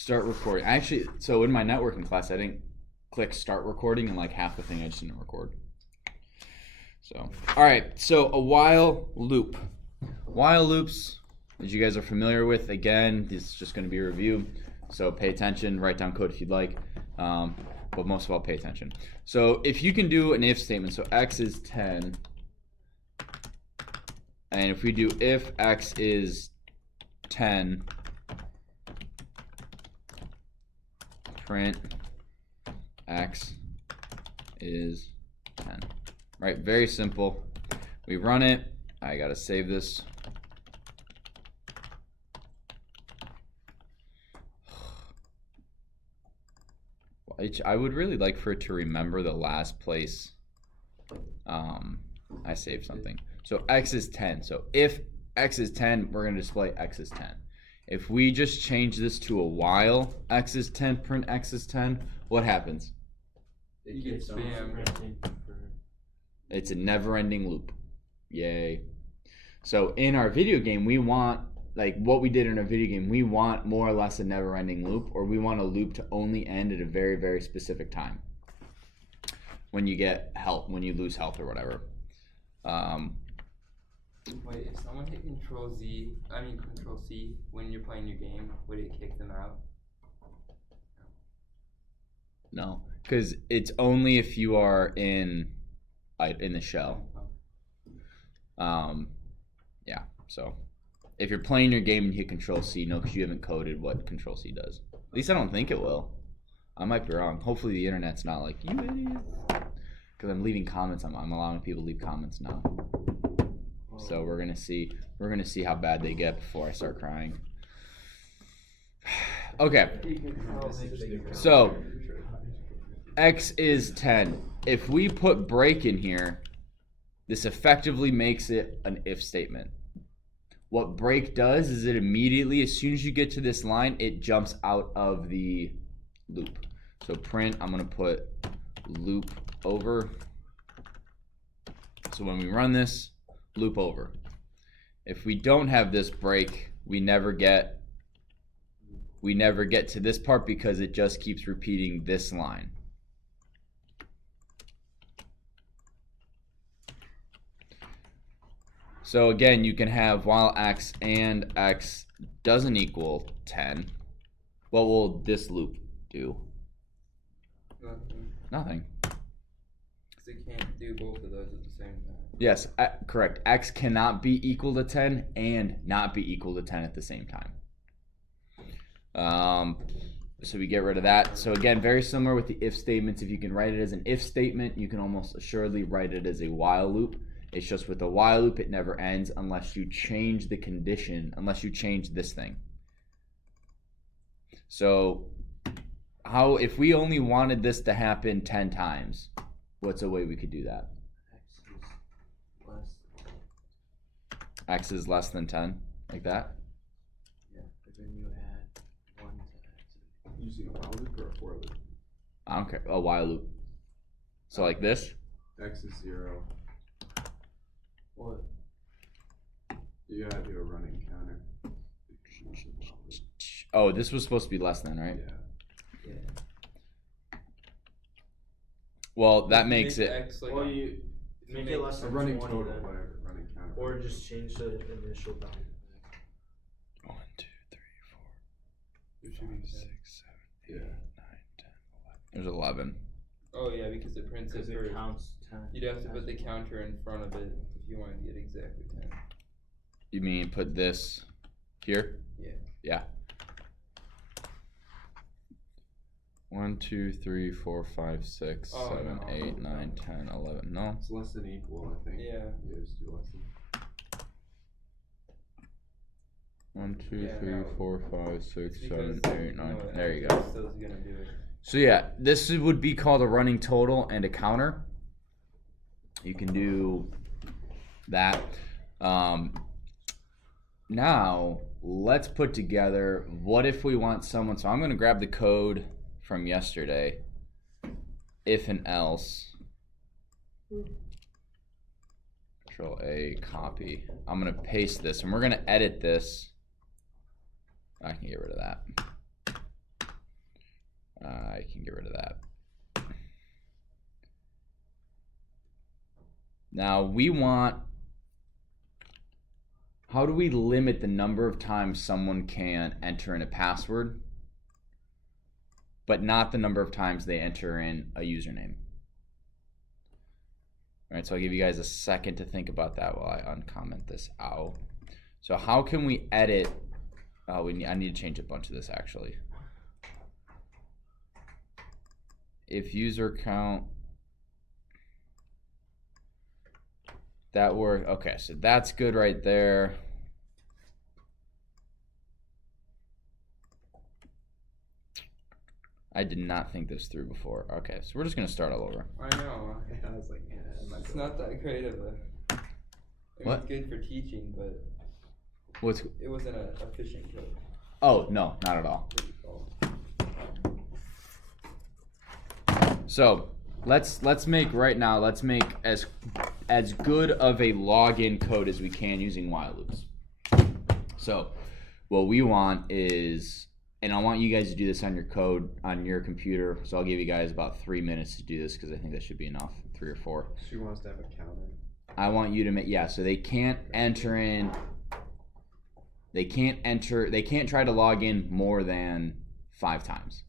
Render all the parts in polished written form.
Start recording. Actually, so in my networking class, I didn't click start recording, and like half the thing I just didn't record. So, all right. So a while loop. While loops, as you guys are familiar with, again, this is just going to be a review. So pay attention, write down code if you'd like, but most of all, pay attention. So if you can do an if statement, so x is 10, and if we do if x is 10, print x is 10. Right, very simple. We run it. I gotta save this. I would really like for it to remember the last place I saved something. So x is 10. So if x is 10, we're going to display x is 10. If we just change this to a while x is 10, print x is 10, what happens? You get spam. It's a never-ending loop. Yay. So in our video game, we want, like what we did in our video game, we want more or less a never-ending loop, or we want a loop to only end at a very, very specific time. When you get health, when you lose health or whatever. Wait, if someone hit Control C when you're playing your game, would it kick them out? No, because it's only if you are in the shell. Yeah, so if you're playing your game and you hit Control C, no, because you haven't coded what Control C does. At least I don't think it will. I might be wrong. Hopefully the internet's not like, you idiot. Because I'm leaving comments. I'm allowing people to leave comments now. So we're gonna see how bad they get before I start crying. Okay. So x is 10. If we put break in here, this effectively makes it an if statement. What break does is it immediately, as soon as you get to this line, it jumps out of the loop. So print, I'm gonna put loop over. So when we run this, loop over. If we don't have this break, we never get to this part because it just keeps repeating this line. So again, you can have while x and x doesn't equal 10. What will this loop do? Nothing. Because it can't do both of those at the same time. Yes, correct. X cannot be equal to 10 and not be equal to 10 at the same time. So we get rid of that. So again, very similar with the if statements. If you can write it as an if statement, you can almost assuredly write it as a while loop. It's just with a while loop, it never ends unless you change the condition, unless you change this thing. So if we only wanted this to happen 10 times, what's a way we could do that? X is less than 10, like that? Yeah, but then you add 1 to x. Using a while loop or a for loop? I don't care. A while loop. So like this? X is 0. What? You gotta do a running counter. Oh, this was supposed to be less than, right? Yeah. Yeah. Well, that makes it. X like Well, you make it less A than running 20 total, then. whatever. Running counter. Or just change the initial value. 1, 2, 3, 4, You're shooting 6, 10. 7, 8, Yeah. 9, 10, 11. There's 11. Oh yeah, because it prints it Because it first. counts 10. You'd have to put the counter in front of it if you wanted to get exactly 10. You mean put this here? Yeah. Yeah. 1, 2, 3, 4, 5, 6, Oh, 7, no. 8, 9, 10, 11. No. It's less than equal, I think. Yeah. You just do less than. 1, 2, Yeah, 3, no. 4, 5, 6, Because, 7, 8, 9. no, There you it go. Still gonna do it. So yeah, this would be called a running total and a counter. You can do that. Now let's put together, what if we want someone, so I'm going to grab the code from yesterday, if and else, Control A, copy. I'm going to paste this and we're going to edit this. I can get rid of that. Now we want. How do we limit the number of times someone can enter in a password, but not the number of times they enter in a username? All right, so I'll give you guys a second to think about that while I uncomment this out. So how can we edit? Oh, I need to change a bunch of this actually. If user count, that work. Okay, so that's good right there. I did not think this through before. Okay, so we're just gonna start all over. I know. I was like, yeah, it might It's go not well. that great of a. It What? was good for teaching, but What's? it wasn't an efficient code. Oh no, not at all. So let's make right now. Let's make as good of a login code as we can using while loops. So what we want is, and I want you guys to do this on your code on your computer. So I'll give you guys about 3 minutes to do this because I think that should be enough, 3 or 4. She wants to have a counter. I want you to make, yeah, so they can't enter in, they can't try to log in more than 5 times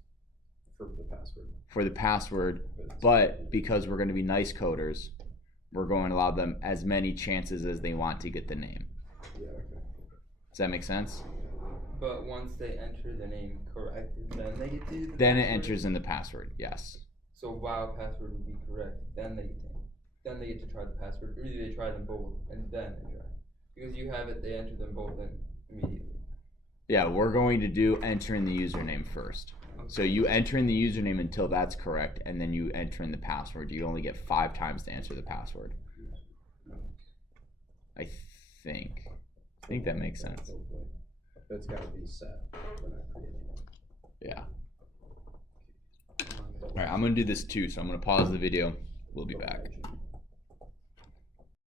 For the password. for the password, but because we're going to be nice coders, we're going to allow them as many chances as they want to get the name. Yeah, okay. Does that make sense? But once they enter the name correct, then they get to use the Then it password? enters in the password, yes. So while password would be correct, then they get to try the password, or do they try them both and then they try? Because you have it, they enter them both in immediately. Yeah, we're going to do enter in the username first. So you enter in the username until that's correct, and then you enter in the password. You only get 5 times to answer the password. I think that makes sense. Hopefully. But it's gotta be set when I create it. Yeah. All right, I'm gonna do this too, so I'm gonna pause the video. We'll be back.